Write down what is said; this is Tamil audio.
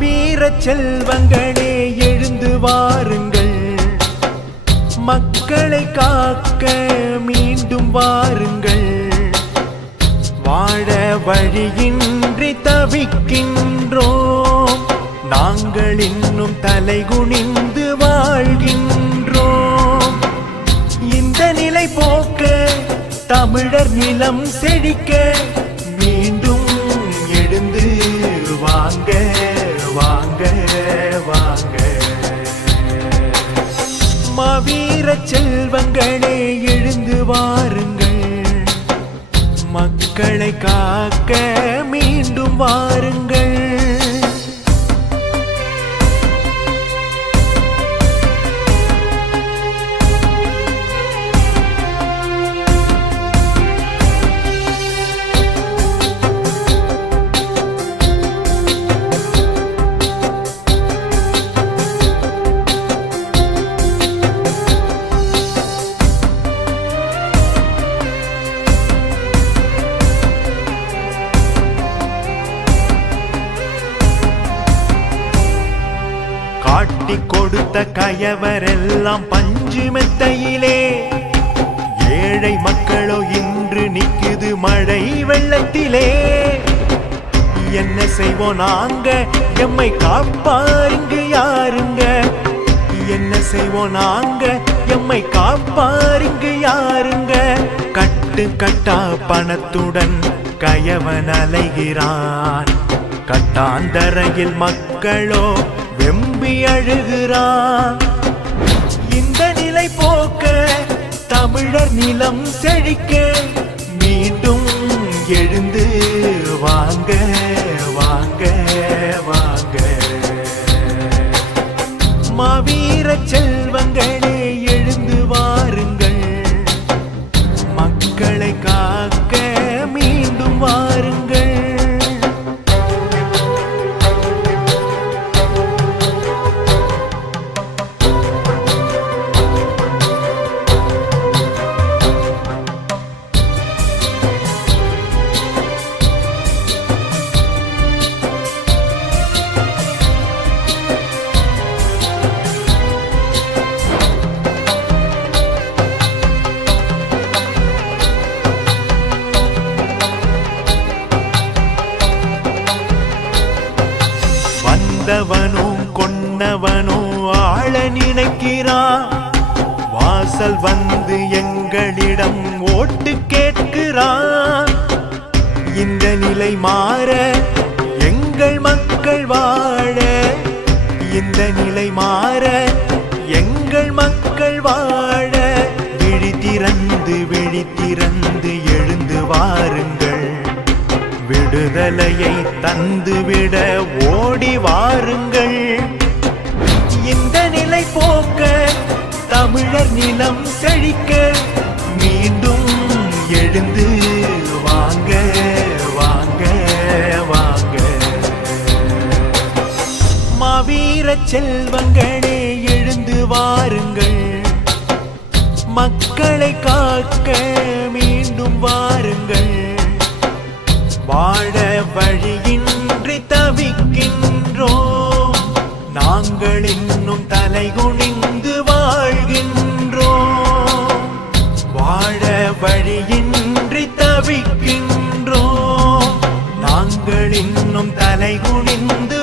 செல்வங்களே எழுந்து வாருங்கள். மக்களை காக்க மீண்டும் வாருங்கள். வாழ வழியின்றி தவிக்கின்றோம். நாங்கள் இன்னும் தலைகுனிந்து வாழ்கின்றோம். இந்த நிலை போக்க தமிழர் நிலம் செழிக்க மீண்டும் எழுந்து வாருங்கள். மக்களை காக்க மீண்டும் வாருங்கள். கொடுத்த கயவரெல்லாம் பஞ்சு மெத்தையிலே. ஏழை மக்களோ இன்று நிக்குது மழை வெள்ளத்திலே. என்ன செய்வோம் நாங்க? எம்மை காப்பாருங்க யாருங்க? என்ன செய்வோம் நாங்க? எம்மை காப்பாருங்க யாருங்க? கட்டு கட்டா பணத்துடன் கயவன் அலைகிறான். கட்டாந்தரையில் மக்களோ வெம்பி அழுகிறான். இந்த நிலை போக்க தமிழர் நிலம் செழிக்க மீண்டும் எழுந்து வாங்க வாங்க வாங்க. மாவீர செல்ல வந்தவனும் கொன்னவனும் ஆள நினைக்கிறான் வாசல் வந்து எங்களிடம் ஓட்டு கேட்கிறான் இந்த நிலை மாற எங்கள் மக்கள் வாழ. இந்த நிலை மாற எங்கள் மக்கள் வாழ. விழி திறந்து விழி திறந்து எழுந்து வாருங்கள். விடுதலையை தந்துவிட ஓடி வாருங்கள். இந்த நிலை போக்க தமிழர் நிலம் செழிக்க மீண்டும் எழுந்து வாங்க வாங்க வாங்க. மாவீர செல்வங்களே எழுந்து வாருங்கள். மக்களை காக்க மீண்டும் வாருங்கள். வாழ வழியின்றி தவிக்கின்றோம் நாங்கள் இன்னும் தலைகுனிந்து வாழ்கின்றோம் வாழ வழியின்றி தவிக்கின்றோம் நாங்கள் இன்னும் தலைகுனிந்து